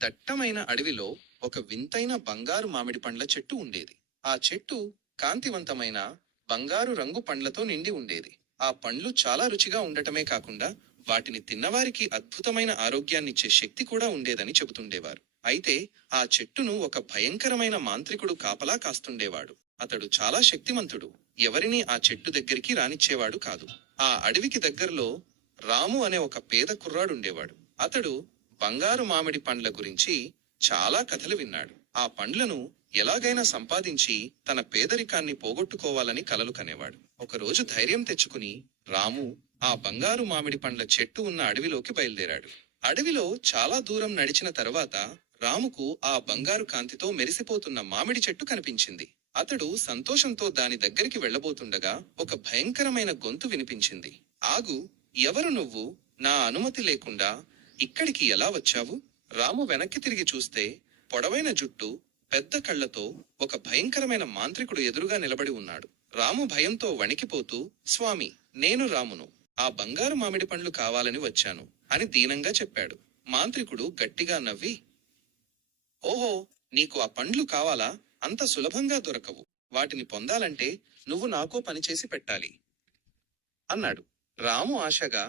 దట్టమైన అడవిలో ఒక వింతైన బంగారు మామిడి పండ్ల చెట్టు ఉండేది. ఆ చెట్టు కాంతివంతమైన బంగారు రంగు పండ్లతో నిండి ఉండేది. ఆ పండ్లు చాలా రుచిగా ఉండటమే కాకుండా వాటిని తిన్నవారికి అద్భుతమైన ఆరోగ్యాన్నిచ్చే శక్తి కూడా ఉండేదని చెబుతుండేవారు. అయితే ఆ చెట్టును ఒక భయంకరమైన మాంత్రికుడు కాపలా కాస్తుండేవాడు. అతడు చాలా శక్తిమంతుడు. ఎవరినీ ఆ చెట్టు దగ్గరికి రానిచ్చేవాడు కాదు. ఆ అడవికి దగ్గరలో రాము అనే ఒక పేద కుర్రాడుండేవాడు. అతడు బంగారు మామిడి పండ్ల గురించి చాలా కథలు విన్నాడు. ఆ పండ్లను ఎలాగైనా సంపాదించి తన పేదరికాన్ని పోగొట్టుకోవాలని కలలు కనేవాడు. ఒకరోజు ధైర్యం తెచ్చుకుని రాము ఆ బంగారు మామిడి పండ్ల చెట్టు ఉన్న అడవిలోకి బయలుదేరాడు. అడవిలో చాలా దూరం నడిచిన తరువాత రాముకు ఆ బంగారు కాంతితో మెరిసిపోతున్న మామిడి చెట్టు కనిపించింది. అతడు సంతోషంతో దాని దగ్గరికి వెళ్ళబోతుండగా ఒక భయంకరమైన గొంతు వినిపించింది. ఆగు! ఎవరు నువ్వు? నా అనుమతి లేకుండా ఇక్కడికి ఎలా వచ్చావు? రాము వెనక్కి తిరిగి చూస్తే పొడవైన జుట్టు, పెద్ద కళ్లతో ఒక భయంకరమైన మాంత్రికుడు ఎదురుగా నిలబడి ఉన్నాడు. రాము భయంతో వణికిపోతూ, స్వామి, నేను రామును. ఆ బంగారు మామిడి పండ్లు కావాలని వచ్చాను అని దీనంగా చెప్పాడు. మాంత్రికుడు గట్టిగా నవ్వి, ఓహో, నీకు ఆ పండ్లు కావాలా? అంత సులభంగా దొరకవు. వాటిని పొందాలంటే నువ్వు నాకో పనిచేసి పెట్టాలి అన్నాడు. రాము ఆశగా,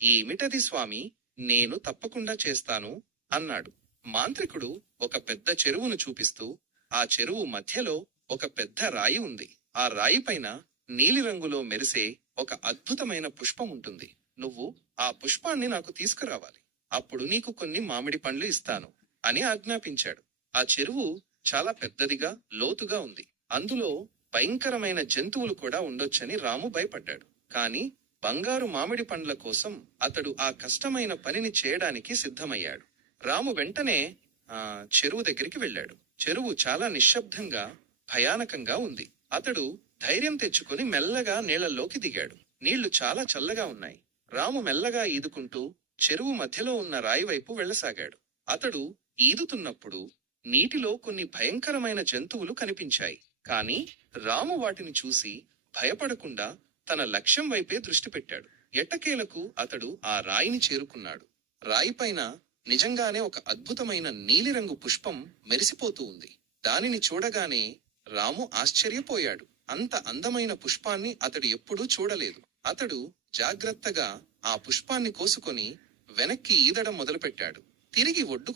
ఏమిటది స్వామి? నేను తప్పకుండా చేస్తాను అన్నాడు. మాంత్రికుడు ఒక పెద్ద చెరువును చూపిస్తూ, ఆ చెరువు మధ్యలో ఒక పెద్ద రాయి ఉంది. ఆ రాయి పైన నీలిరంగులో మెరిసే ఒక అద్భుతమైన పుష్పం ఉంటుంది. నువ్వు ఆ పుష్పాన్ని నాకు తీసుకురావాలి. అప్పుడు నీకు కొన్ని మామిడి పండ్లు ఇస్తాను అని ఆజ్ఞాపించాడు. ఆ చెరువు చాలా పెద్దదిగా, లోతుగా ఉంది. అందులో భయంకరమైన జంతువులు కూడా ఉండొచ్చని రాము భయపడ్డాడు. కాని బంగారు మామిడి పండ్ల కోసం అతడు ఆ కష్టమైన పనిని చేయడానికి సిద్ధమయ్యాడు. రాము వెంటనే చెరువు దగ్గరికి వెళ్ళాడు. చెరువు చాలా నిశ్శబ్దంగా, భయానకంగా ఉంది. అతడు ధైర్యం తెచ్చుకుని మెల్లగా నీళ్లలోకి దిగాడు. నీళ్లు చాలా చల్లగా ఉన్నాయి. రాము మెల్లగా ఈదుకుంటూ చెరువు మధ్యలో ఉన్న రాయి వైపు వెళ్ళసాగాడు. అతడు ఈదుతున్నప్పుడు నీటిలో కొన్ని భయంకరమైన జంతువులు కనిపించాయి. కాని రాము వాటిని చూసి భయపడకుండా తన లక్ష్యం వైపే దృష్టి పెట్టాడు. ఎట్టకేలకు అతడు ఆ రాయిని చేరుకున్నాడు. రాయిపైన నిజంగానే ఒక అద్భుతమైన నీలిరంగు పుష్పం మెరిసిపోతూ ఉంది. దానిని చూడగానే రాము ఆశ్చర్యపోయాడు. అంత అందమైన పుష్పాన్ని అతడు ఎప్పుడూ చూడలేదు. అతడు జాగ్రత్తగా ఆ పుష్పాన్ని కోసుకొని వెనక్కి ఈదడం మొదలుపెట్టాడు. తిరిగి ఒడ్డుకు